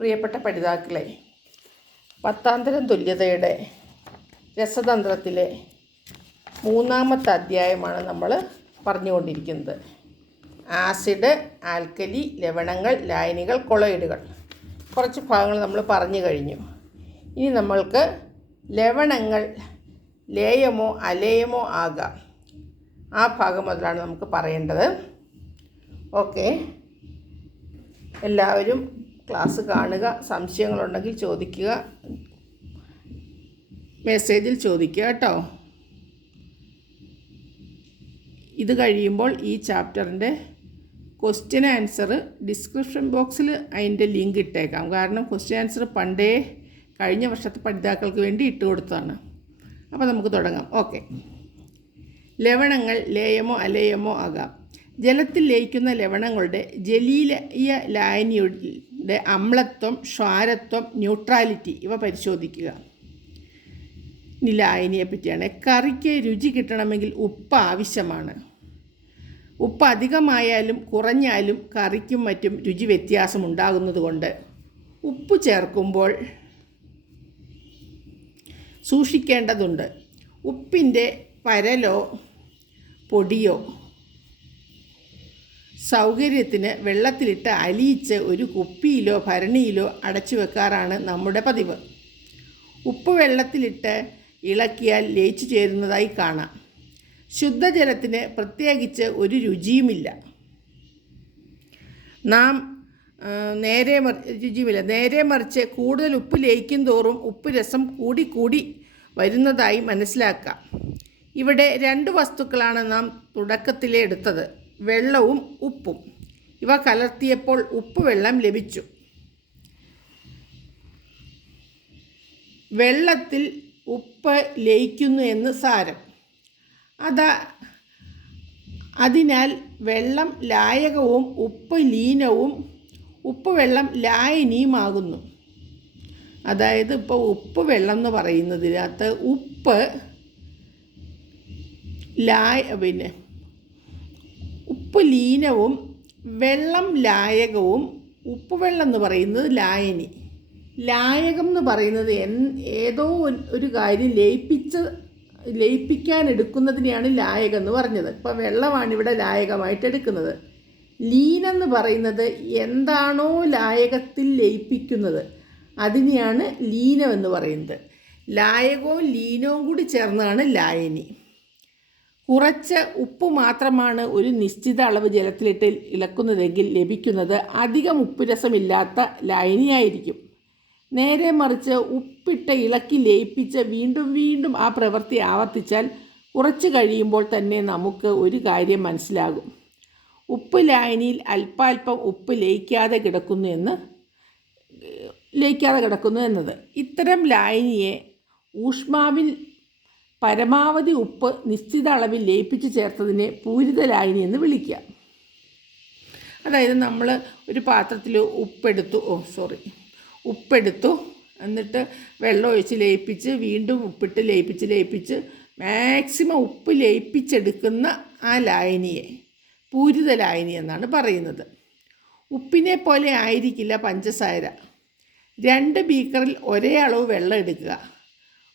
പ്രിയപ്പെട്ട പഠിതാക്കളെ, 10ാം തരം തുല്യതയുടെ രസതന്ത്രത്തിലെ 3ാമത്തെ അധ്യായമാണ് നമ്മൾ പറഞ്ഞുകൊണ്ടിരിക്കുന്നത്. ആസിഡ്, ആൽക്കലി, ലവണങ്ങൾ, ലായനികൾ, കൊളോയിഡുകൾ. കുറച്ച് ഭാഗങ്ങൾ നമ്മൾ പറഞ്ഞു കഴിഞ്ഞു. ഇനി നമ്മൾക്ക് ലവണങ്ങൾ ലേയമോ അലേയമോ ആകാം. ആ ഭാഗം മുതലാണ് നമുക്ക് പറയേണ്ടത്. ഓക്കെ, എല്ലാവരും ക്ലാസ് കാണുക. സംശയങ്ങളുണ്ടെങ്കിൽ ചോദിക്കുക, മെസ്സേജിൽ ചോദിക്കുക കേട്ടോ. ഇത് കഴിയുമ്പോൾ ഈ ചാപ്റ്ററിൻ്റെ ക്വസ്റ്റ്യൻ ആൻസർ ഡിസ്ക്രിപ്ഷൻ ബോക്സിൽ അതിൻ്റെ ലിങ്ക് ഇട്ടേക്കാം. കാരണം ക്വസ്റ്റ്യൻ ആൻസർ പണ്ടേ കഴിഞ്ഞ വർഷത്തെ പഠിതാക്കൾക്ക് വേണ്ടി ഇട്ട് കൊടുത്തതാണ്. അപ്പോൾ നമുക്ക് തുടങ്ങാം. ഓക്കെ, ലവണങ്ങൾ ലേയമോ അലേയമോ ആകാം. ജലത്തിൽ ലയിക്കുന്ന ലവണങ്ങളുടെ ജലീയ ലായനിയുടെ അമ്ലത്വം, ക്ഷാരത്വം, ന്യൂട്രാലിറ്റി ഇവ പരിശോധിക്കുക. ഇനി ലായനിയെ പറ്റിയാണ്. കറിക്ക് രുചി കിട്ടണമെങ്കിൽ ഉപ്പ് ആവശ്യമാണ്. ഉപ്പ് അധികമായാലും കുറഞ്ഞാലും കറിക്കും മറ്റും രുചി വ്യത്യാസം ഉണ്ടാകുന്നതുകൊണ്ട് ഉപ്പ് ചേർക്കുമ്പോൾ സൂക്ഷിക്കേണ്ടതുണ്ട്. ഉപ്പിൻ്റെ പരലോ പൊടിയോ സൗകര്യത്തിന് വെള്ളത്തിലിട്ട് അലിയിച്ച് ഒരു കുപ്പിയിലോ ഭരണിയിലോ അടച്ചു വെക്കാറാണ് നമ്മുടെ പതിവ്. ഉപ്പ് വെള്ളത്തിലിട്ട് ഇളക്കിയാൽ ലയിച്ചു ചേരുന്നതായി കാണാം. ശുദ്ധജലത്തിന് പ്രത്യേകിച്ച് ഒരു രുചിയുമില്ല. നേരെ മറിച്ച് കൂടുതൽ ഉപ്പ് ലയിക്കും തോറും ഉപ്പ് രസം കൂടി വരുന്നതായി മനസ്സിലാക്കാം. ഇവിടെ 2 വസ്തുക്കളാണ് നാം തുടക്കത്തിലെ എടുത്തത്, വെള്ളവും ഉപ്പും. ഇവ കലർത്തിയപ്പോൾ ഉപ്പ് വെള്ളം ലഭിച്ചു. വെള്ളത്തിൽ ഉപ്പ് ലയിക്കുന്നു എന്ന് സാരം. അതിനാൽ വെള്ളം ലായകവും ഉപ്പ് ലീനവും ഉപ്പ് വെള്ളം ലായനിയുമാകുന്നു. അതായത് ഇപ്പോൾ ഉപ്പ് വെള്ളം എന്ന് പറയുന്നതിനകത്ത് ഉപ്പ് ഉപ്പ് ലീനവും വെള്ളം ലായകവും ഉപ്പ് വെള്ളം എന്ന് പറയുന്നത് ലായനി. ലായകം എന്ന് പറയുന്നത് ഏതോ ഒരു കാര്യം ലയിപ്പിക്കാൻ എടുക്കുന്നതിനെയാണ് ലായകം എന്ന് പറഞ്ഞത്. ഇപ്പോൾ വെള്ളമാണ് ഇവിടെ ലായകമായിട്ട് എടുക്കുന്നത്. ലീനെന്ന് പറയുന്നത് എന്താണോ ലായകത്തിൽ ലയിപ്പിക്കുന്നത് അതിനെയാണ് ലീനമെന്ന് പറയുന്നത്. ലായകവും ലീനവും കൂടി ചേർന്നാണ് ലായനി. കുറച്ച് ഉപ്പ് മാത്രമാണ് ഒരു നിശ്ചിത അളവ് ജലത്തിലിട്ട് ഇളക്കുന്നതെങ്കിൽ ലഭിക്കുന്നത് അധികം ഉപ്പുരസമില്ലാത്ത ലായനിയായിരിക്കും. നേരെ മറിച്ച് ഉപ്പിട്ട് ഇളക്കി ലയിപ്പിച്ച് വീണ്ടും ആ പ്രവൃത്തി ആവർത്തിച്ചാൽ കുറച്ച് കഴിയുമ്പോൾ തന്നെ നമുക്ക് ഒരു കാര്യം മനസ്സിലാകും. ഉപ്പ് ലായനിയിൽ അല്പാൽപ്പം ഉപ്പ് ലയിക്കാതെ കിടക്കുന്നു എന്നത്. ഇത്തരം ലായനിയെ ഊഷ്മാവിൽ പരമാവധി ഉപ്പ് നിശ്ചിത അളവിൽ ലയിപ്പിച്ച് ചേർത്തതിനെ പൂരിത ലായനി എന്ന് വിളിക്കുക. അതായത് നമ്മൾ ഒരു പാത്രത്തിൽ ഉപ്പെടുത്തു എന്നിട്ട് വെള്ളം ഒഴിച്ച് ലയിപ്പിച്ച് വീണ്ടും ഉപ്പിട്ട് ലയിപ്പിച്ച് മാക്സിമം ഉപ്പ് ലയിപ്പിച്ചെടുക്കുന്ന ആ ലായനിയെ പൂരിത ലായനി എന്നാണ് പറയുന്നത്. ഉപ്പിനെ പോലെ ആയിരിക്കില്ല പഞ്ചസാര. 2 ബീക്കറിൽ ഒരേ അളവ് വെള്ളം എടുക്കുക.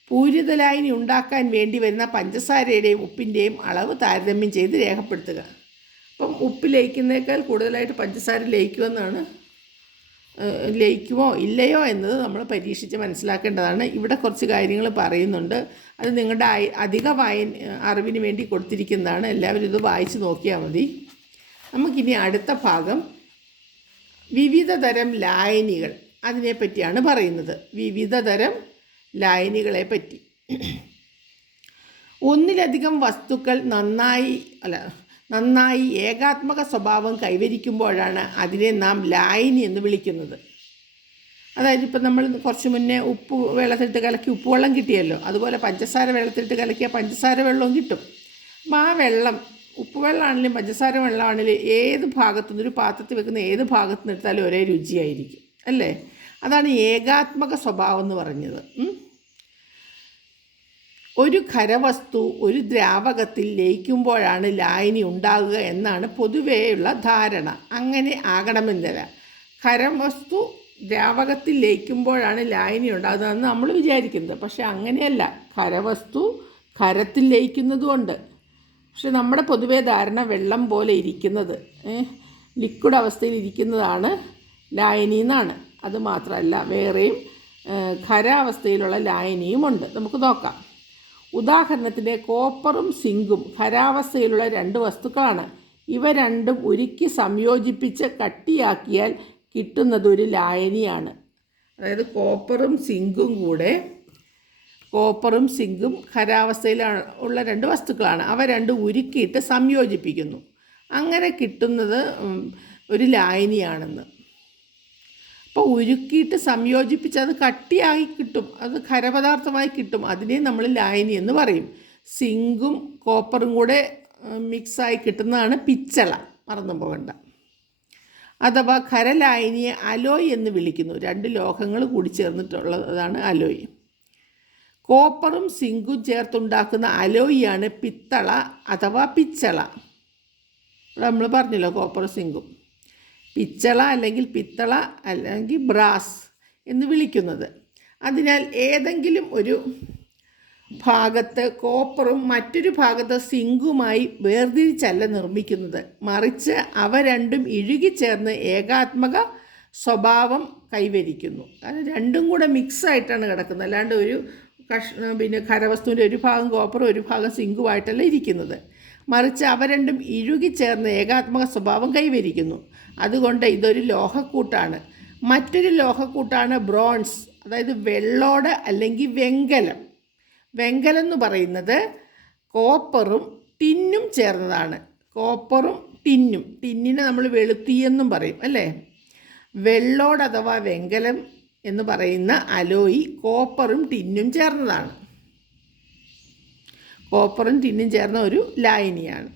പൂരിത ലായനി ഉണ്ടാക്കാൻ വേണ്ടി വരുന്ന പഞ്ചസാരയുടെയും ഉപ്പിൻ്റെയും അളവ് താരതമ്യം ചെയ്ത് രേഖപ്പെടുത്തുക. അപ്പം ഉപ്പ് ലയിക്കുന്നതിനേക്കാൾ കൂടുതലായിട്ട് പഞ്ചസാര ലയിക്കുമോ ഇല്ലയോ എന്നത് നമ്മൾ പരീക്ഷിച്ച് മനസ്സിലാക്കേണ്ടതാണ്. ഇവിടെ കുറച്ച് കാര്യങ്ങൾ പറയുന്നുണ്ട്. അത് നിങ്ങളുടെ അധിക അറിവിന് വേണ്ടി കൊടുത്തിരിക്കുന്നതാണ്. എല്ലാവരും ഇത് വായിച്ച് നോക്കിയാൽ മതി. നമുക്കിനി അടുത്ത ഭാഗം വിവിധ തരം ലായനികൾ, അതിനെപ്പറ്റിയാണ് പറയുന്നത്. വിവിധ തരം ലായനികളെ പറ്റി. ഒന്നിലധികം വസ്തുക്കൾ നന്നായി ഏകാത്മക സ്വഭാവം കൈവരിക്കുമ്പോഴാണ് അതിനെ നാം ലായനി എന്ന് വിളിക്കുന്നത്. അതായത് ഇപ്പം നമ്മൾ കുറച്ച് മുന്നേ ഉപ്പ് വെള്ളത്തിലിട്ട് കലക്കി ഉപ്പ് വെള്ളം കിട്ടിയല്ലോ, അതുപോലെ പഞ്ചസാര വെള്ളത്തിലിട്ട് കലക്കിയ പഞ്ചസാര വെള്ളവും കിട്ടും. അപ്പം ആ വെള്ളം ഉപ്പ് വെള്ളമാണെങ്കിലും പഞ്ചസാര വെള്ളമാണെങ്കിലും ഏത് ഭാഗത്തുനിന്ന്, ഒരു പാത്രത്തിൽ വെക്കുന്ന ഏത് ഭാഗത്തുനിന്ന് എടുത്താലും ഒരേ രുചിയായിരിക്കും അല്ലേ. അതാണ് ഏകാത്മക സ്വഭാവം എന്ന് പറഞ്ഞത്. ഒരു ഖരവസ്തു ഒരു ദ്രാവകത്തിൽ ലയിക്കുമ്പോഴാണ് ലായനി ഉണ്ടാകുക എന്നാണ് പൊതുവെയുള്ള ധാരണ. അങ്ങനെ ആകണമെന്നില്ല. ഖരവസ്തു ദ്രാവകത്തിൽ ലയിക്കുമ്പോഴാണ് ലായനി ഉണ്ടാകുന്നതെന്ന് നമ്മൾ വിചാരിക്കുന്നത്. പക്ഷെ അങ്ങനെയല്ല, ഖരവസ്തു ഖരത്തിൽ ലയിക്കുന്നതുകൊണ്ട്. പക്ഷെ നമ്മുടെ പൊതുവേ ധാരണ വെള്ളം പോലെ ഇരിക്കുന്നത്, ലിക്വിഡ് അവസ്ഥയിൽ ഇരിക്കുന്നതാണ് ലായനി എന്നാണ്. അതുമാത്രമല്ല, വേറെയും ഖരാവസ്ഥയിലുള്ള ലായനിയുമുണ്ട്. നമുക്ക് നോക്കാം. ഉദാഹരണത്തിന് കോപ്പറും സിങ്കും ഖരാവസ്ഥയിലുള്ള രണ്ട് വസ്തുക്കളാണ്. ഇവ രണ്ടും ഉരുക്കി സംയോജിപ്പിച്ച് കട്ടിയാക്കിയാൽ കിട്ടുന്നത് ഒരു ലായനിയാണ്. അതായത് കോപ്പറും സിങ്കും ഖരാവസ്ഥയിലാണ് ഉള്ള രണ്ട് വസ്തുക്കളാണ്. അവ രണ്ടും ഉരുക്കിയിട്ട് സംയോജിപ്പിക്കുന്നു. അങ്ങനെ കിട്ടുന്നത് ഒരു ലായനിയാണെന്ന്. അപ്പോൾ ഉരുക്കിയിട്ട് സംയോജിപ്പിച്ച് അത് കട്ടിയായി കിട്ടും, അത് ഖരപദാർത്ഥമായി കിട്ടും. അതിനെ നമ്മൾ ലായനി എന്ന് പറയും. സിങ്കും കോപ്പറും കൂടെ മിക്സായി കിട്ടുന്നതാണ് പിച്ചള, മറന്നു പോകണ്ട. അഥവാ ഖരലായനിയെ അലോയ് എന്ന് വിളിക്കുന്നു. രണ്ട് ലോഹങ്ങൾ കൂടി ചേർന്നിട്ടുള്ളതാണ് അലോയ്. കോപ്പറും സിങ്കും ചേർത്തുണ്ടാക്കുന്ന അലോയിയാണ് പിത്തള അഥവാ പിച്ചള. ഇവിടെ നമ്മൾ പറഞ്ഞല്ലോ കോപ്പറും സിങ്കും. പിച്ചള അല്ലെങ്കിൽ പിത്തള അല്ലെങ്കിൽ ബ്രാസ് എന്ന് വിളിക്കുന്നത്. അതിനാൽ ഏതെങ്കിലും ഒരു ഭാഗത്ത് കോപ്പറും മറ്റൊരു ഭാഗത്ത് സിങ്കുമായി വേർതിരിച്ചല്ല നിർമ്മിക്കുന്നത്, മറിച്ച് അവ രണ്ടും ഇഴുകിച്ചേർന്ന് ഏകാത്മക സ്വഭാവം കൈവരിക്കുന്നു. കാരണം രണ്ടും കൂടെ മിക്സായിട്ടാണ് കിടക്കുന്നത്, അല്ലാണ്ട് ഒരു ഖരവസ്തുവിൻ്റെ ഒരു ഭാഗം കോപ്പറും ഒരു ഭാഗം സിങ്കുമായിട്ടല്ല ഇരിക്കുന്നത്. മറിച്ച് അവ രണ്ടും ഇഴുകിച്ചേർന്ന് ഏകാത്മക സ്വഭാവം കൈവരിക്കുന്നു. അതുകൊണ്ട് ഇതൊരു ലോഹക്കൂട്ടാണ്. മറ്റൊരു ലോഹക്കൂട്ടാണ് ബ്രോൺസ്, അതായത് വെള്ളോട് അല്ലെങ്കിൽ വെങ്കലം. വെങ്കലം എന്ന് പറയുന്നത് കോപ്പറും ടിന്നും ചേർന്നതാണ്. കോപ്പറും ടിന്നിനെ നമ്മൾ വെളുത്തീയെന്നും പറയും അല്ലേ. വെള്ളോട് അഥവാ വെങ്കലം എന്ന് പറയുന്ന അലോയി കോപ്പറും ടിന്നും ചേർന്നതാണ്. കോപ്പറും ടിന്നും ചേർന്ന ഒരു ലായനിയാണ്.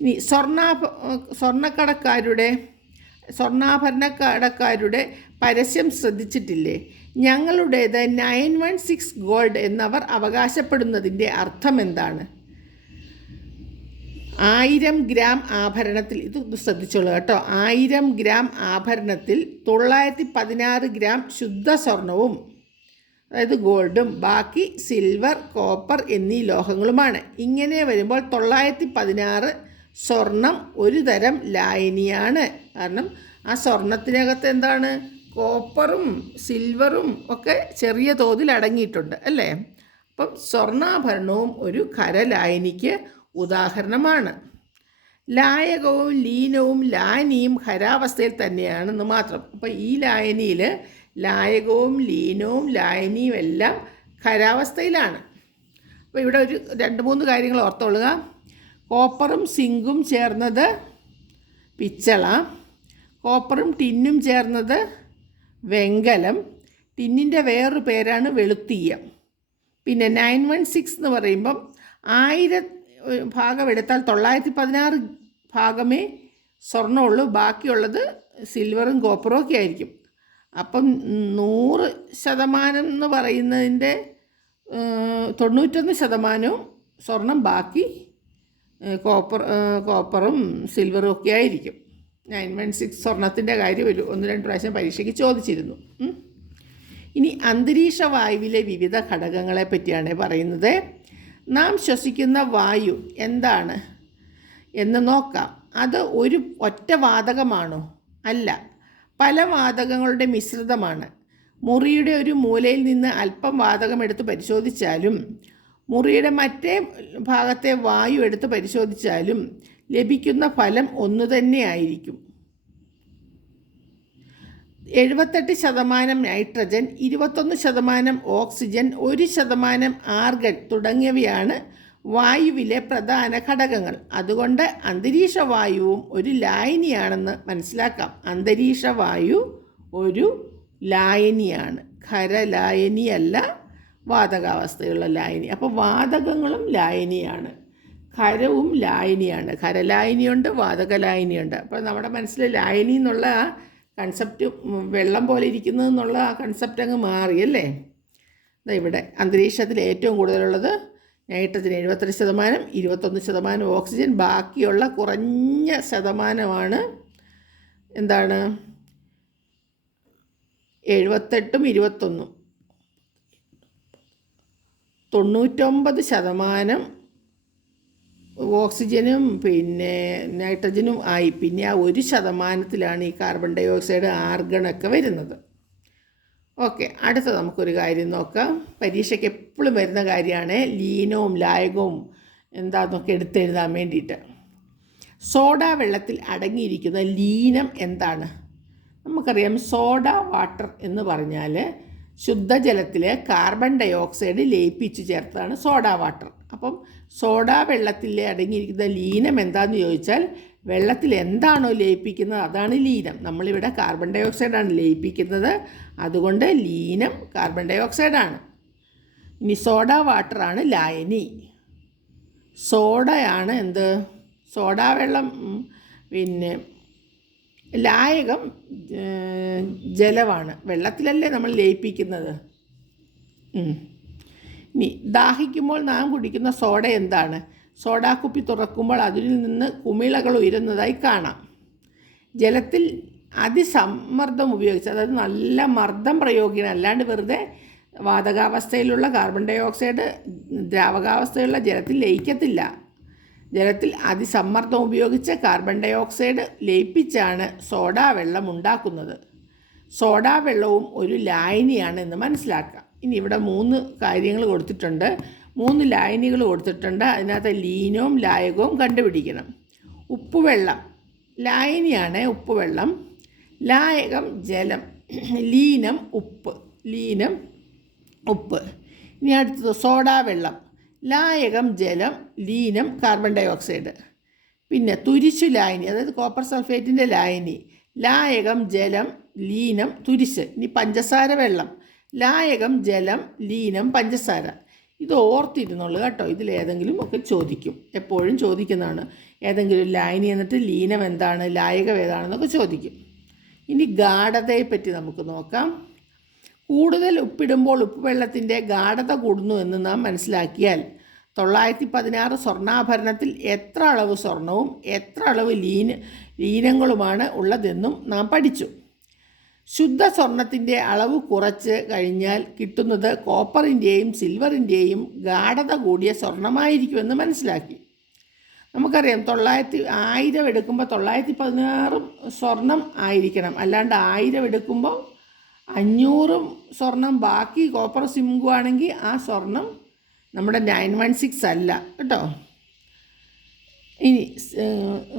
ഇനി സ്വർണ്ണാഭരണക്കടക്കാരുടെ പരസ്യം ശ്രദ്ധിച്ചിട്ടില്ലേ? ഞങ്ങളുടേത് 916 ഗോൾഡ് എന്നവർ അവകാശപ്പെടുന്നതിൻ്റെ അർത്ഥം എന്താണ്? 1000 ഗ്രാം ആഭരണത്തിൽ, ഇത് ശ്രദ്ധിച്ചോളൂ കേട്ടോ, 1000 ഗ്രാം ആഭരണത്തിൽ 916 ഗ്രാം ശുദ്ധ സ്വർണവും, അതായത് ഗോൾഡും, ബാക്കി സിൽവർ, കോപ്പർ എന്നീ ലോഹങ്ങളുമാണ്. ഇങ്ങനെ വരുമ്പോൾ 916 സ്വർണം ഒരു തരം ലായനിയാണ്. കാരണം ആ സ്വർണത്തിനകത്ത് എന്താണ്, കോപ്പറും സിൽവറും ഒക്കെ ചെറിയ തോതിൽ അടങ്ങിയിട്ടുണ്ട് അല്ലേ. അപ്പം സ്വർണ്ണാഭരണവും ഒരു ഖരലായനിക്ക് ഉദാഹരണമാണ്. ലായകവും ലീനവും ലായനിയും ഖരാവസ്ഥയിൽ തന്നെയാണെന്ന് മാത്രം. അപ്പോൾ ഈ ലായനിയിൽ ലായകവും ലീനവും ലായനിയും എല്ലാം ഖരാവസ്ഥയിലാണ്. അപ്പോൾ ഇവിടെ ഒരു 2-3 കാര്യങ്ങൾ ഓർത്തുകൊള്ളുക. കോപ്പറും സിങ്കും ചേർന്നത് പിച്ചള, കോപ്പറും ടിന്നും ചേർന്നത് വെങ്കലം, ടിന്നിൻ്റെ വേറൊരു പേരാണ് വെളുത്തീയം. പിന്നെ 916 എന്ന് പറയുമ്പം 1000 ഭാഗം എടുത്താൽ 916 ഭാഗമേ സ്വർണ്ണമുള്ളൂ, ബാക്കിയുള്ളത് സിൽവറും കോപ്പറും ഒക്കെ ആയിരിക്കും. അപ്പം 100% എന്ന് പറയുന്നതിൻ്റെ 91% സ്വർണം, ബാക്കി കോപ്പറും സിൽവറും ഒക്കെ ആയിരിക്കും. 916 സ്വർണത്തിൻ്റെ കാര്യം 1-2 പ്രാവശ്യം പരീക്ഷയ്ക്ക് ചോദിച്ചിരുന്നു. ഇനി അന്തരീക്ഷ വായുവിലെ വിവിധ ഘടകങ്ങളെ പറ്റിയാണ് പറയുന്നത്. നാം ശ്വസിക്കുന്ന വായു എന്താണ് എന്ന് നോക്കാം. അത് ഒരു ഒറ്റ വാതകമാണോ? അല്ല, പല വാതകങ്ങളുടെ മിശ്രിതമാണ്. മുറിയുടെ ഒരു മൂലയിൽ നിന്ന് അല്പം വാതകം എടുത്ത് പരിശോധിച്ചാലും മുറിയുടെ മറ്റേ ഭാഗത്തെ വായു എടുത്ത് പരിശോധിച്ചാലും ലഭിക്കുന്ന ഫലം ഒന്നു തന്നെയായിരിക്കും. 78% നൈട്രജൻ, 21% ഓക്സിജൻ, 1% ആർഗൺ തുടങ്ങിയവയാണ് വായുവിലെ പ്രധാന ഘടകങ്ങൾ. അതുകൊണ്ട് അന്തരീക്ഷ വായുവും ഒരു ലായനിയാണെന്ന് മനസ്സിലാക്കാം. അന്തരീക്ഷ വായു ഒരു ലായനിയാണ്, ഖരലായനിയല്ല, വാതകാവസ്ഥയുള്ള ലായനി. അപ്പോൾ വാതകങ്ങളും ലായനിയാണ്, ഖരവും ലായനിയാണ്. ഖരലായനിയുണ്ട്, വാതകലായനിയുണ്ട്. അപ്പോൾ നമ്മുടെ മനസ്സിൽ ലായനി എന്നുള്ള കൺസെപ്റ്റ്, വെള്ളം പോലെ ഇരിക്കുന്നത് എന്നുള്ള ആ കൺസെപ്റ്റ് അങ്ങ് മാറിയല്ലേ. ഇവിടെ അന്തരീക്ഷത്തിൽ ഏറ്റവും കൂടുതലുള്ളത് നൈട്രജൻ 78%, 21% ഓക്സിജൻ, ബാക്കിയുള്ള കുറഞ്ഞ ശതമാനമാണ് എന്താണ്, 78ഉം 21 99% ഓക്സിജനും പിന്നെ നൈട്രജനും ആയി. പിന്നെ ആ 1%ത്തിലാണ് ഈ കാർബൺ ഡൈ ഓക്സൈഡ്, ആർഗണൊക്കെ വരുന്നത്. ഓക്കെ, അടുത്ത നമുക്കൊരു കാര്യം നോക്കാം. പരീക്ഷയ്ക്ക് എപ്പോഴും വരുന്ന കാര്യമാണ് ലീനവും ലായകവും എന്താണെന്നൊക്കെ എടുത്തെഴുതാൻ വേണ്ടിയിട്ട്. സോഡ വെള്ളത്തിൽ അടങ്ങിയിരിക്കുന്ന ലീനം എന്താണ്? നമുക്കറിയാം, സോഡ വാട്ടർ എന്ന് പറഞ്ഞാൽ ശുദ്ധജലത്തിൽ കാർബൺ ഡൈ ഓക്സൈഡ് ലയിപ്പിച്ച് ചേർത്തതാണ് സോഡ വാട്ടർ. അപ്പം സോഡ വെള്ളത്തിൽ അടങ്ങിയിരിക്കുന്ന ലീനം എന്താണെന്ന് ചോദിച്ചാൽ, വെള്ളത്തിൽ എന്താണോ ലയിപ്പിക്കുന്നത് അതാണ് ലീനം. നമ്മളിവിടെ കാർബൺ ഡൈ ഓക്സൈഡാണ് ലയിപ്പിക്കുന്നത്, അതുകൊണ്ട് ലീനം കാർബൺ ഡൈ ഓക്സൈഡാണ്. ഇനി സോഡ വാട്ടറാണ് ലായനി. സോഡയാണ് എന്ത്? സോഡാ വെള്ളം. പിന്നെ ലായകം ജലമാണ്, വെള്ളത്തിലല്ലേ നമ്മൾ ലയിപ്പിക്കുന്നത്. ഇനി ദാഹിക്കുമ്പോൾ നാം കുടിക്കുന്ന സോഡ എന്താണ്? സോഡാ കുപ്പി തുറക്കുമ്പോൾ അതിൽ നിന്ന് കുമിളകൾ ഉയരുന്നതായി കാണാം. ജലത്തിൽ അതിസമ്മർദ്ദം ഉപയോഗിച്ച്, അതായത് നല്ല മർദ്ദം പ്രയോഗിക്കണം, അല്ലാണ്ട് വെറുതെ വാതകാവസ്ഥയിലുള്ള കാർബൺ ഡൈ ഓക്സൈഡ് ദ്രാവകാവസ്ഥയിലുള്ള ജലത്തിൽ ലയിക്കത്തില്ല. ജലത്തിൽ അതിസമ്മർദ്ദം ഉപയോഗിച്ച് കാർബൺ ഡൈ ഓക്സൈഡ് ലയിപ്പിച്ചാണ് സോഡാ വെള്ളം ഉണ്ടാക്കുന്നത്. സോഡാ വെള്ളവും ഒരു ലായനിയാണ് എന്ന് മനസ്സിലാക്കാം. ഇനി ഇവിടെ 3 കാര്യങ്ങൾ കൊടുത്തിട്ടുണ്ട്, 3 ലായനികൾ കൊടുത്തിട്ടുണ്ട്. അതിനകത്ത് ലീനവും ലായകവും കണ്ടുപിടിക്കണം. ഉപ്പുവെള്ളം ലായനിയാണ്, ഉപ്പുവെള്ളം. ലായകം ജലം, ലീനം ഉപ്പ്. ഇനി അടുത്തത് സോഡാ വെള്ളം. ലായകം ജലം, ലീനം കാർബൺ ഡൈ ഓക്സൈഡ്. പിന്നെ തുരിശു ലായനി, അതായത് കോപ്പർ സൾഫേറ്റിൻ്റെ ലായനി. ലായകം ജലം, ലീനം തുരിശ്. ഇനി പഞ്ചസാര വെള്ളം. ലായകം ജലം, ലീനം പഞ്ചസാര. ഇത് ഓർത്തിരുന്നുള്ളൂ കേട്ടോ. ഇതിലേതെങ്കിലും ഒക്കെ ചോദിക്കും, എപ്പോഴും ചോദിക്കുന്നതാണ്. ഏതെങ്കിലും ലായനി എന്നിട്ട് ലീനം എന്താണ്, ലായകം ഏതാണെന്നൊക്കെ ചോദിക്കും. ഇനി ഗാഢതയെപ്പറ്റി നമുക്ക് നോക്കാം. കൂടുതൽ ഉപ്പിടുമ്പോൾ ഉപ്പുവെള്ളത്തിൻ്റെ ഗാഢത കൂടുന്നു എന്ന് നാം മനസ്സിലാക്കിയാൽ 916 സ്വർണ്ണാഭരണത്തിൽ എത്ര അളവ് സ്വർണവും എത്ര അളവ് ലീനങ്ങളുമാണ് ഉള്ളതെന്നും നാം പഠിച്ചു. ശുദ്ധ സ്വർണത്തിൻ്റെ അളവ് കുറച്ച് കഴിഞ്ഞാൽ കിട്ടുന്നത് കോപ്പറിൻ്റെയും സിൽവറിൻ്റെയും ഗാഢത കൂടിയ സ്വർണമായിരിക്കുമെന്ന് മനസ്സിലാക്കി. നമുക്കറിയാം 1000 എടുക്കുമ്പോൾ 916 സ്വർണം ആയിരിക്കണം, അല്ലാണ്ട് 1000 എടുക്കുമ്പോൾ 500 സ്വർണം ബാക്കി കോപ്പർ സിങ്കു ആണെങ്കിൽ ആ സ്വർണം നമ്മുടെ 916 അല്ല കേട്ടോ. ഇനി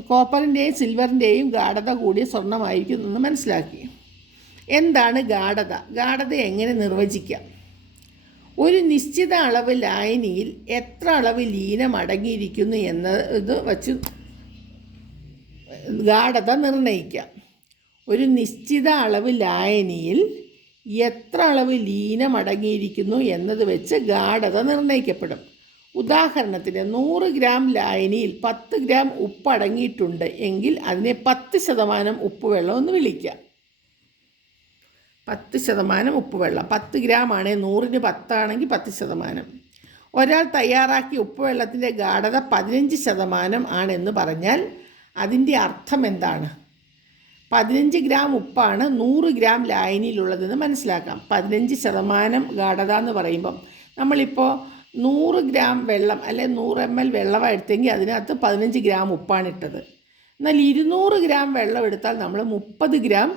കോപ്പറിൻ്റെയും സിൽവറിൻ്റെയും ഗാഢത കൂടിയ സ്വർണ്ണമായിരിക്കും എന്ന് മനസ്സിലാക്കി. എന്താണ് ഗാഢത? ഗാഢത എങ്ങനെ നിർവചിക്കാം? ഒരു നിശ്ചിത അളവ് ലായനിയിൽ എത്ര അളവ് ലീനം അടങ്ങിയിരിക്കുന്നു എന്നത് വച്ച് ഗാഢത നിർണ്ണയിക്കാം. ഒരു നിശ്ചിത അളവ് ലായനിയിൽ എത്ര അളവ് ലീനം അടങ്ങിയിരിക്കുന്നു എന്നത് വെച്ച് ഗാഢത നിർണ്ണയിക്കപ്പെടും. ഉദാഹരണത്തിന് 100 ഗ്രാം ലായനിയിൽ 10 ഗ്രാം ഉപ്പ് അടങ്ങിയിട്ടുണ്ട് എങ്കിൽ അതിനെ 10% ഉപ്പുവെള്ളം എന്ന് വിളിക്കാം. 10% ഉപ്പുവെള്ളം. 10 ഗ്രാം ആണെങ്കിൽ 100ന് 10 ആണെങ്കിൽ 10%. ഒരാൾ തയ്യാറാക്കിയ ഉപ്പുവെള്ളത്തിൻ്റെ ഗാഢത 15% ആണെന്ന് പറഞ്ഞാൽ അതിൻ്റെ അർത്ഥം എന്താണ്? 15 ഗ്രാം ഉപ്പാണ് 100 ഗ്രാം ലായനിയിലുള്ളതെന്ന് മനസ്സിലാക്കാം. 15% ഗാഢത എന്ന് പറയുമ്പം നമ്മളിപ്പോൾ 100 ഗ്രാം വെള്ളം അല്ലെങ്കിൽ 100 ml വെള്ളമാണ് എടുത്തെങ്കിൽ അതിനകത്ത് 15 ഗ്രാം ഉപ്പാണ് ഇട്ടത്. എന്നാൽ 200 ഗ്രാം വെള്ളം എടുത്താൽ നമ്മൾ 30 ഗ്രാം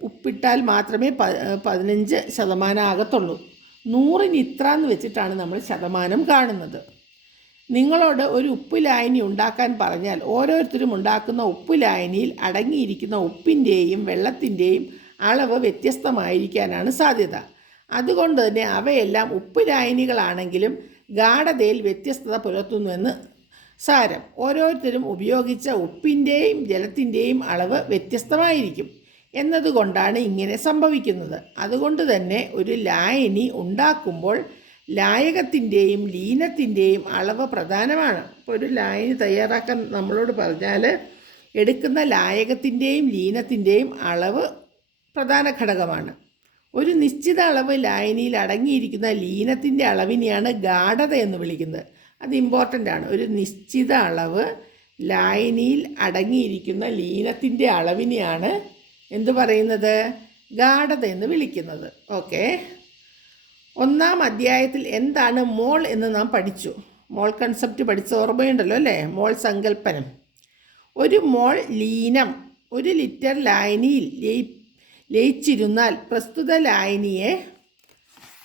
ഉപ്പിട്ടാൽ മാത്രമേ 15% ആകത്തുള്ളൂ. 100ന് ഇത്ര എന്ന് വെച്ചിട്ടാണ് നമ്മൾ ശതമാനം കാണുന്നത്. നിങ്ങളോട് ഒരു ഉപ്പ് ലായനി ഉണ്ടാക്കാൻ പറഞ്ഞാൽ ഓരോരുത്തരും ഉണ്ടാക്കുന്ന ഉപ്പ് ലായനിയിൽ അടങ്ങിയിരിക്കുന്ന ഉപ്പിൻ്റെയും വെള്ളത്തിൻ്റെയും അളവ് വ്യത്യസ്തമായിരിക്കാനാണ് സാധ്യത. അതുകൊണ്ട് തന്നെ അവയെല്ലാം ഉപ്പ് ലായനികളാണെങ്കിലും ഗാഢതയിൽ വ്യത്യസ്തത പുലർത്തുന്നുവെന്ന് സാരം. ഓരോരുത്തരും ഉപയോഗിച്ച ഉപ്പിൻ്റെയും ജലത്തിൻ്റെയും അളവ് വ്യത്യസ്തമായിരിക്കും എന്നതുകൊണ്ടാണ് ഇങ്ങനെ സംഭവിക്കുന്നത്. അതുകൊണ്ട് തന്നെ ഒരു ലായനി ഉണ്ടാക്കുമ്പോൾ ലായകത്തിൻ്റെയും ലീനത്തിൻ്റെയും അളവ് പ്രധാനമാണ്. ഇപ്പോൾ ഒരു ലായനി തയ്യാറാക്കാൻ നമ്മളോട് പറഞ്ഞാൽ എടുക്കുന്ന ലായകത്തിൻ്റെയും ലീനത്തിൻ്റെയും അളവ് പ്രധാന ഘടകമാണ്. ഒരു നിശ്ചിത അളവ് ലായനിയിൽ അടങ്ങിയിരിക്കുന്ന ലീനത്തിൻ്റെ അളവിനെയാണ് ഗാഢത എന്ന് വിളിക്കുന്നത്. അത് ഇമ്പോർട്ടൻ്റ് ആണ്. ഒരു നിശ്ചിത അളവ് ലായനിയിൽ അടങ്ങിയിരിക്കുന്ന ലീനത്തിൻ്റെ അളവിനെയാണ് എന്ത് പറയുന്നത്? ഗാഢത എന്ന് വിളിക്കുന്നത്. ഓക്കെ, ഒന്നാം അധ്യായത്തിൽ എന്താണ് മോൾ എന്ന് നാം പഠിച്ചു. മോൾ കൺസെപ്റ്റ് പഠിച്ച ഓർമ്മയുണ്ടല്ലോ അല്ലേ? മോൾ സങ്കല്പനം. ഒരു മോൾ ലീനം 1 ലിറ്റർ ലായനിയിൽ ലയിച്ചിരുന്നാൽ പ്രസ്തുത ലായനിയെ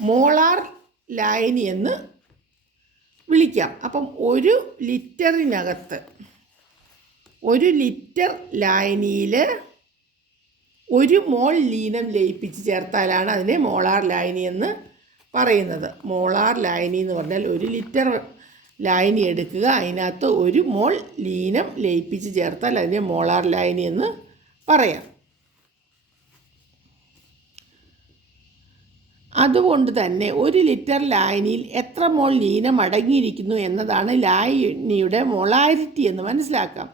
മോളാർ ലായനി എന്ന് വിളിക്കാം. അപ്പം 1 ലിറ്ററിനകത്ത് 1 ലിറ്റർ ലായനിയിൽ 1 മോൾ ലീനം ലയിപ്പിച്ച് ചേർത്താലാണ് അതിനെ മോളാർ ലായനി എന്ന് പറയുന്നത്. മോളാർ ലായനി എന്ന് പറഞ്ഞാൽ 1 ലിറ്റർ ലായനി എടുക്കുക, അതിനകത്ത് 1 മോൾ ലീനം ലയിപ്പിച്ച് ചേർത്താൽ അതിനെ മോളാർ ലായനി എന്ന് പറയാം. അതുകൊണ്ട് തന്നെ 1 ലിറ്റർ ലായനിയിൽ എത്ര മോൾ ലീനം അടങ്ങിയിരിക്കുന്നു എന്നതാണ് ലായനിയുടെ മൊളാരിറ്റി എന്ന് മനസ്സിലാക്കാം.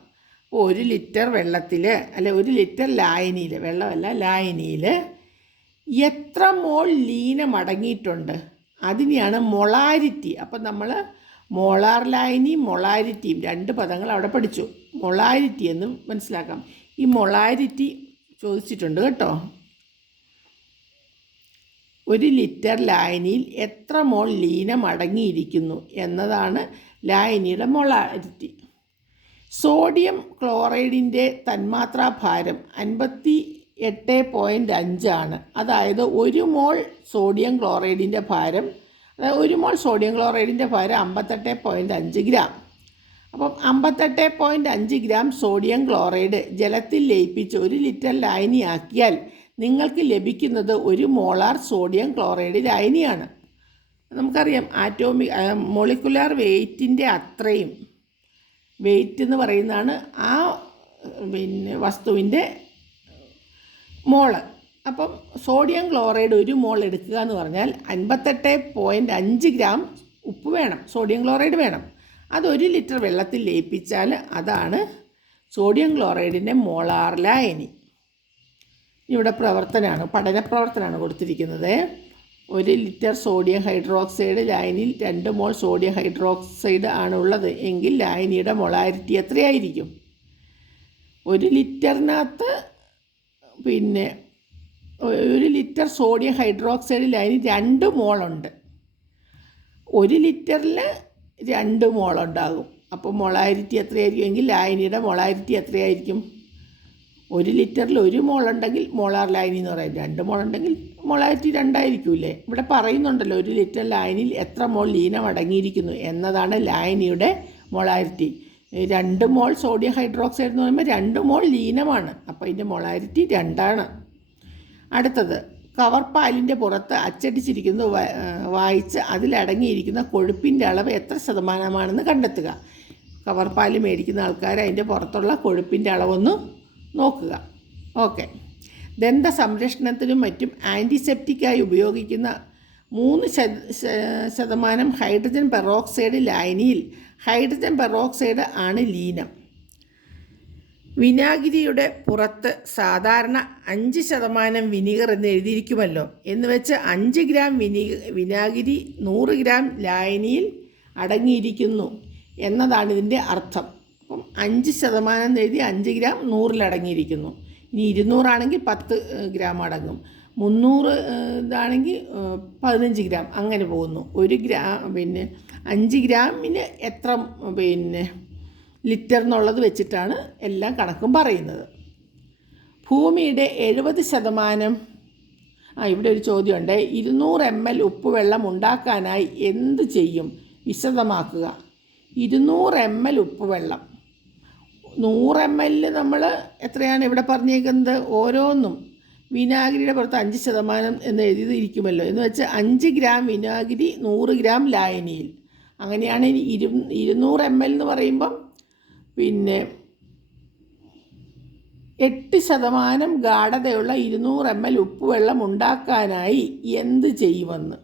അപ്പോൾ 1 ലിറ്റർ വെള്ളത്തിൽ, അല്ലെ 1 ലിറ്റർ ലായനിയിൽ, വെള്ളമല്ല ലായനിയിൽ എത്ര മോൾ ലീനം അടങ്ങിയിട്ടുണ്ട് അതിനെയാണ് മൊളാരിറ്റി. അപ്പം നമ്മൾ മോളാർ ലായനിയും മൊളാരിറ്റിയും 2 പദങ്ങൾ അവിടെ പഠിച്ചു. മൊളാരിറ്റി എന്ന് മനസ്സിലാക്കാം. ഈ മൊളാരിറ്റി ചോദിച്ചിട്ടുണ്ട് കേട്ടോ. 1 ലിറ്റർ ലായനിയിൽ എത്ര മോൾ ലീനം അടങ്ങിയിരിക്കുന്നു എന്നതാണ് ലായനിയുടെ മൊളാരിറ്റി. സോഡിയം ക്ലോറൈഡിൻ്റെ തന്മാത്രാഭാരം 58.5 ആണ്. അതായത് 1 മോൾ സോഡിയം ക്ലോറൈഡിൻ്റെ ഭാരം, അതായത് 1 മോൾ സോഡിയം ക്ലോറൈഡിൻ്റെ ഭാരം 58.5 ഗ്രാം. അപ്പം 58.5 ഗ്രാം സോഡിയം ക്ലോറൈഡ് ജലത്തിൽ ലയിപ്പിച്ച് 1 ലിറ്റർ ലായനി ആക്കിയാൽ നിങ്ങൾക്ക് ലഭിക്കുന്നത് 1 മോളാർ സോഡിയം ക്ലോറൈഡ് ലായനിയാണ്. നമുക്കറിയാം മോളിക്കുലാർ വെയ്റ്റിൻ്റെ അത്രയും വെയ്റ്റ് എന്ന് പറയുന്നതാണ് ആ വസ്തുവിൻ്റെ മോള്. അപ്പം സോഡിയം ക്ലോറൈഡ് 1 മോൾ എടുക്കുക എന്ന് പറഞ്ഞാൽ 58.5 ഗ്രാം ഉപ്പ് വേണം, സോഡിയം ക്ലോറൈഡ് വേണം. അത് 1 ലിറ്റർ വെള്ളത്തിൽ ലയിപ്പിച്ചാൽ അതാണ് സോഡിയം ക്ലോറൈഡിൻ്റെ മോളാർ ലായനി. ഇവിടെ പഠന പ്രവർത്തനമാണ് കൊടുത്തിരിക്കുന്നത്. 1 ലിറ്റർ സോഡിയം ഹൈഡ്രോക്സൈഡ് ലായനിയിൽ 2 മോൾ സോഡിയം ഹൈഡ്രോക്സൈഡ് ആണുള്ളത് എങ്കിൽ ലായനിയുടെ മൊളാരിറ്റി എത്രയായിരിക്കും? 1 ലിറ്ററിനകത്ത് 1 ലിറ്റർ സോഡിയം ഹൈഡ്രോക്സൈഡ് ലായനി 2 മോളുണ്ട്. 1 ലിറ്ററിൽ 2 മോളുണ്ടാകും. അപ്പോൾ മൊളാരിറ്റി എത്രയായിരിക്കും എങ്കിൽ ലായനിയുടെ മൊളാരിറ്റി എത്രയായിരിക്കും? 1 ലിറ്ററിൽ 1 മോളുണ്ടെങ്കിൽ മോളാർ ലായനി എന്ന് പറയും. 2 മോളുണ്ടെങ്കിൽ മൊളാരിറ്റി 2 ആയിരിക്കൂലേ? ഇവിടെ പറയുന്നുണ്ടല്ലോ 1 ലിറ്റർ ലായനിയിൽ എത്ര മോൾ ലീനം അടങ്ങിയിരിക്കുന്നു എന്നതാണ് ലായനിയുടെ മൊളാരിറ്റി. 2 മോൾ സോഡിയം ഹൈഡ്രോക്സൈഡ് എന്ന് പറയുമ്പോൾ 2 മോൾ ലീനമാണ്. അപ്പോൾ ഇതിൻ്റെ മൊളാരിറ്റി 2 ആണ്. അടുത്തത്, കവർ പാലിൻ്റെ പുറത്ത് അച്ചടിച്ചിരിക്കുന്നത് വായിച്ച് അതിലടങ്ങിയിരിക്കുന്ന കൊഴുപ്പിൻ്റെ അളവ് എത്ര ശതമാനമാണെന്ന് കണ്ടെത്തുക. കവർ പാൽ മേടിക്കുന്ന ആൾക്കാർ അതിൻ്റെ പുറത്തുള്ള കൊഴുപ്പിൻ്റെ അളവൊന്ന് നോക്കുക. ഓക്കെ, ദന്ത സംരക്ഷണത്തിനും മറ്റും ആൻറ്റിസെപ്റ്റിക്കായി ഉപയോഗിക്കുന്ന 3% ഹൈഡ്രജൻ പെറോക്സൈഡ് ലായനിയിൽ ഹൈഡ്രജൻ പെറോക്സൈഡ് ആണ് ലീനം. വിനാഗിരിയുടെ പുറത്ത് സാധാരണ 5% വിനീഗർ എന്ന് എഴുതിയിരിക്കുമല്ലോ. എന്ന് വെച്ച് 5 ഗ്രാം വിനാഗിരി 100 ഗ്രാം ലായനിയിൽ അടങ്ങിയിരിക്കുന്നു എന്നതാണ് ഇതിൻ്റെ അർത്ഥം. അപ്പം 5% എന്ന് എഴുതി 5 ഗ്രാം 100ൽ അടങ്ങിയിരിക്കുന്നു. ഇനി 200 ആണെങ്കിൽ 10 ഗ്രാം അടങ്ങും, 300 ഇതാണെങ്കിൽ 15 ഗ്രാം, അങ്ങനെ പോകുന്നു. 1 ഗ്രാം 5 ഗ്രാമിന് എത്ര ലിറ്റർ എന്നുള്ളത് വെച്ചിട്ടാണ് എല്ലാ കണക്കും പറയുന്നത്. ഭൂമിയുടെ 70%, ഇവിടെ ഒരു ചോദ്യമുണ്ട്, 200 ml ഉപ്പുവെള്ളം ഉണ്ടാക്കാനായി എന്ത് ചെയ്യും? വിശദമാക്കുക. 200 ml ഉപ്പുവെള്ളം, 100 ml നമ്മൾ എത്രയാണ് ഇവിടെ പറഞ്ഞേക്കുന്നത്? ഓരോന്നും വിനാഗിരിയുടെ പുറത്ത് 5% എന്ന് എഴുതിയിരിക്കുമല്ലോ. എന്ന് വെച്ച് 5 ഗ്രാം വിനാഗിരി 100 ഗ്രാം ലായനിയിൽ. അങ്ങനെയാണ് 200 ml എന്ന് പറയുമ്പം 8% ഗാഢതയുള്ള 200 ml ഉപ്പുവെള്ളം ഉണ്ടാക്കാനായി എന്ത് ചെയ്യുമെന്ന്.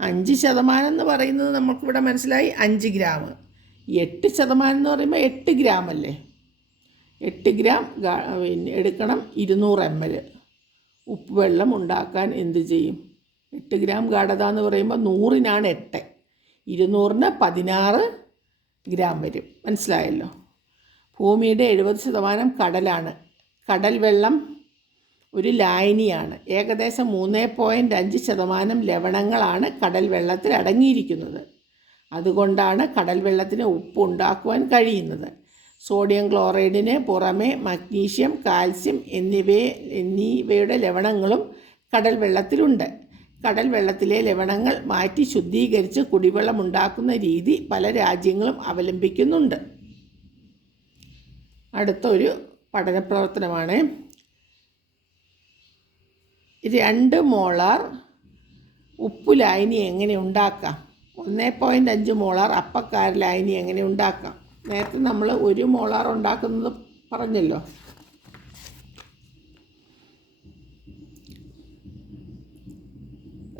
5% എന്ന് പറയുന്നത് നമുക്കിവിടെ മനസ്സിലായി 5 ഗ്രാം. 8% എന്ന് പറയുമ്പോൾ 8 ഗ്രാം അല്ലേ? 8 ഗ്രാം എടുക്കണം 200 ml ഉപ്പുവെള്ളം ഉണ്ടാക്കാൻ എന്ത് ചെയ്യും? 8 ഗ്രാം ഗാഢത എന്ന് പറയുമ്പോൾ 100-നാണ് 8, 200-ന് 16 ഗ്രാം വരും. മനസ്സിലായല്ലോ? ഭൂമിയുടെ 70% കടലാണ്. കടൽ വെള്ളം ഒരു ലായനിയാണ്. ഏകദേശം 3.5% ലവണങ്ങളാണ് കടൽ വെള്ളത്തിൽ അടങ്ങിയിരിക്കുന്നത്. അതുകൊണ്ടാണ് കടൽ വെള്ളത്തിന് ഉപ്പ് ഉണ്ടാക്കുവാൻ കഴിയുന്നത്. സോഡിയം ക്ലോറൈഡിന് പുറമെ മഗ്നീഷ്യം, കാൽസ്യം എന്നിവയുടെ ലവണങ്ങളും കടൽ വെള്ളത്തിലുണ്ട്. കടൽ വെള്ളത്തിലെ ലവണങ്ങൾ മാറ്റി ശുദ്ധീകരിച്ച് കുടിവെള്ളം ഉണ്ടാക്കുന്ന രീതി പല രാജ്യങ്ങളും അവലംബിക്കുന്നുണ്ട്. അടുത്തൊരു പഠന പ്രവർത്തനമാണ്. 2 മോളാർ ഉപ്പു ലായനി എങ്ങനെ ഉണ്ടാക്കാം? 1.5 മോളാർ അപ്പക്കാര ലായനി എങ്ങനെ ഉണ്ടാക്കാം? നേരത്തെ നമ്മൾ 1 മോളാർ ഉണ്ടാക്കുന്നത് പറഞ്ഞല്ലോ.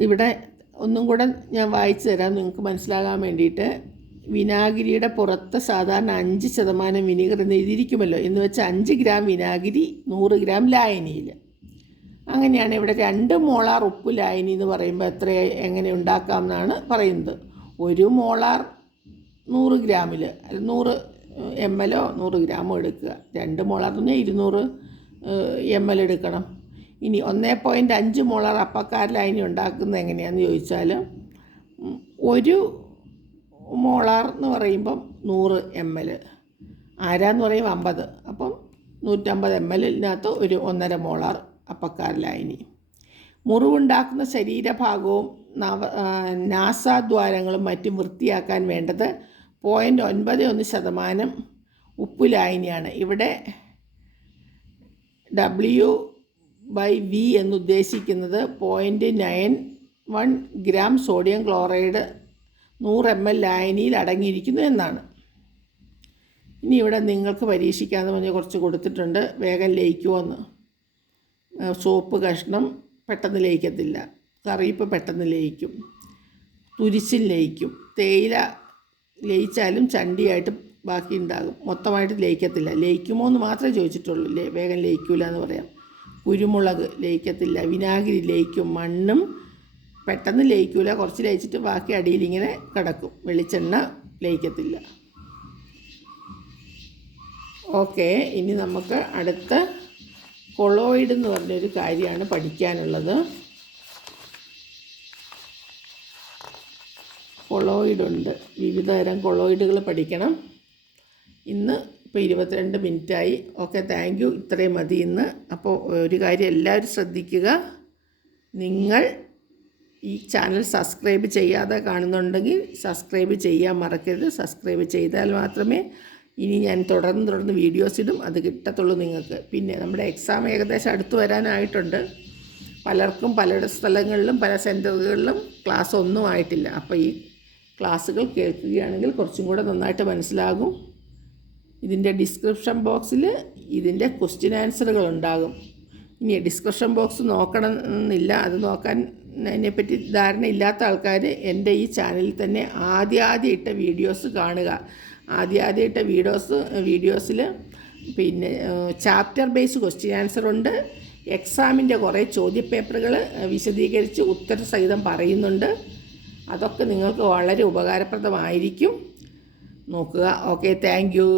ഇവിടെ ഒന്നും കൂടെ ഞാൻ വായിച്ചു തരാം നിങ്ങൾക്ക് മനസ്സിലാകാൻ വേണ്ടിയിട്ട്. വിനാഗിരിയുടെ പുറത്ത് സാധാരണ 5% വിനീഗർ എന്ന് എഴുതിയിരിക്കുമല്ലോ. എന്ന് വെച്ചാൽ 5 ഗ്രാം വിനാഗിരി 100 ഗ്രാം ലായനിയിൽ. അങ്ങനെയാണ് ഇവിടെ 2 മോളാർ ഉപ്പ് ലായനി എന്ന് പറയുമ്പോൾ എങ്ങനെ ഉണ്ടാക്കാം എന്നാണ് പറയുന്നത്. 1 മോളാർ 100 ഗ്രാമിൽ 100 ml 100 ഗ്രാമോ എടുക്കുക. 2 മോളാർ തന്നെ 200 ml എടുക്കണം. ഇനി 1.5 മോളാർ അപ്പക്കാര ലായനി ഉണ്ടാക്കുന്നത് എങ്ങനെയാണെന്ന് ചോദിച്ചാൽ 1 മോളാർ എന്ന് പറയുമ്പം 100 ml, ആരാന്ന് പറയുമ്പോൾ 50, അപ്പം 150 ml-നകത്ത് ഒരു 1.5 മോളാർ അപ്പക്കാര ലായനി. മുറിവുണ്ടാക്കുന്ന ശരീരഭാഗവും നാസാദ്വാരങ്ങളും മറ്റും വൃത്തിയാക്കാൻ വേണ്ടത് 0.91% ഉപ്പു ലായനിയാണ്. ഇവിടെ W/V എന്നുദ്ദേശിക്കുന്നത് 0.91 gram sodium chloride 100 ml ലായനിയിൽ അടങ്ങിയിരിക്കുന്നു എന്നാണ്. ഇനി ഇവിടെ നിങ്ങൾക്ക് പരീക്ഷിക്കാമെന്ന് പറഞ്ഞ് കുറച്ച് കൊടുത്തിട്ടുണ്ട്. വേഗം ലയിക്കുമോയെന്ന്. സോപ്പ് കഷ്ണം പെട്ടെന്ന് ലയിക്കത്തില്ല, കറിയിപ്പ് പെട്ടെന്ന് ലയിക്കും, തുരിശിൽ ലയിക്കും. തേയില ലയിച്ചാലും ചണ്ടിയായിട്ട് ബാക്കി ഉണ്ടാകും, മൊത്തമായിട്ട് ലയിക്കത്തില്ല. ലയിക്കുമോ എന്ന് മാത്രമേ ചോദിച്ചിട്ടുള്ളൂ. വേഗം ലയിക്കില്ല എന്ന് പറയാം. കുരുമുളക് ലയിക്കത്തില്ല. വിനാഗിരി ലയിക്കും. മണ്ണും പെട്ടെന്ന് ലയിക്കില്ല, കുറച്ച് ലയിച്ചിട്ട് ബാക്കി അടിയിലിങ്ങനെ കിടക്കും. വെളിച്ചെണ്ണ ലയിക്കത്തില്ല. ഓക്കെ, ഇനി നമുക്ക് അടുത്ത കൊളോയിഡ് എന്ന് പറഞ്ഞൊരു കാര്യമാണ് പഠിക്കാനുള്ളത്. കൊളോയിഡുണ്ട്, വിവിധ തരം കൊളോയിഡുകൾ പഠിക്കണം. ഇന്ന് ഇപ്പോൾ 22 മിനിറ്റായി. Okay, thank you. ഇത്രയും മതി ഇന്ന്. അപ്പോൾ ഒരു കാര്യം എല്ലാവരും ശ്രദ്ധിക്കുക, നിങ്ങൾ ഈ ചാനൽ സബ്സ്ക്രൈബ് ചെയ്യാതെ കാണുന്നുണ്ടെങ്കിൽ സബ്സ്ക്രൈബ് ചെയ്യാൻ മറക്കരുത്. സബ്സ്ക്രൈബ് ചെയ്താൽ മാത്രമേ ഇനി ഞാൻ തുടർന്ന് വീഡിയോസ് ഇടും, അത് കിട്ടത്തുള്ളൂ നിങ്ങൾക്ക്. പിന്നെ നമ്മുടെ എക്സാം ഏകദേശം അടുത്ത് വരാനായിട്ടുണ്ട്. പലർക്കും പല സ്ഥലങ്ങളിലും പല സെൻറ്ററുകളിലും ക്ലാസ് ഒന്നും ആയിട്ടില്ല. അപ്പോൾ ഈ ക്ലാസ്സുകൾ കേൾക്കുകയാണെങ്കിൽ കുറച്ചും കൂടെ നന്നായിട്ട് മനസ്സിലാകും. ഇതിൻ്റെ ഡിസ്ക്രിപ്ഷൻ ബോക്സിൽ ഇതിൻ്റെ ക്വസ്റ്റ്യൻ ആൻസറുകൾ ഉണ്ടാകും. ഇനി ഡിസ്ക്രിപ്ഷൻ ബോക്സ് നോക്കണമെന്നില്ല, അത് നോക്കാൻ അതിനെപ്പറ്റി ധാരണയില്ലാത്ത ആൾക്കാർ എൻ്റെ ഈ ചാനലിൽ തന്നെ ആദ്യം ഇട്ട വീഡിയോസ് കാണുക. ആദ്യം ഇട്ട വീഡിയോസിൽ പിന്നെ ചാപ്റ്റർ ബേസ് ക്വസ്റ്റ്യൻ ആൻസറുണ്ട്. എക്സാമിൻ്റെ കുറേ ചോദ്യപേപ്പറുകൾ വിശദീകരിച്ച് ഉത്തരസഹിതം പറയുന്നുണ്ട്. അതൊക്കെ നിങ്ങൾക്ക് വളരെ ഉപകാരപ്രദമായിരിക്കും. നോക്കുക. Okay, thank U.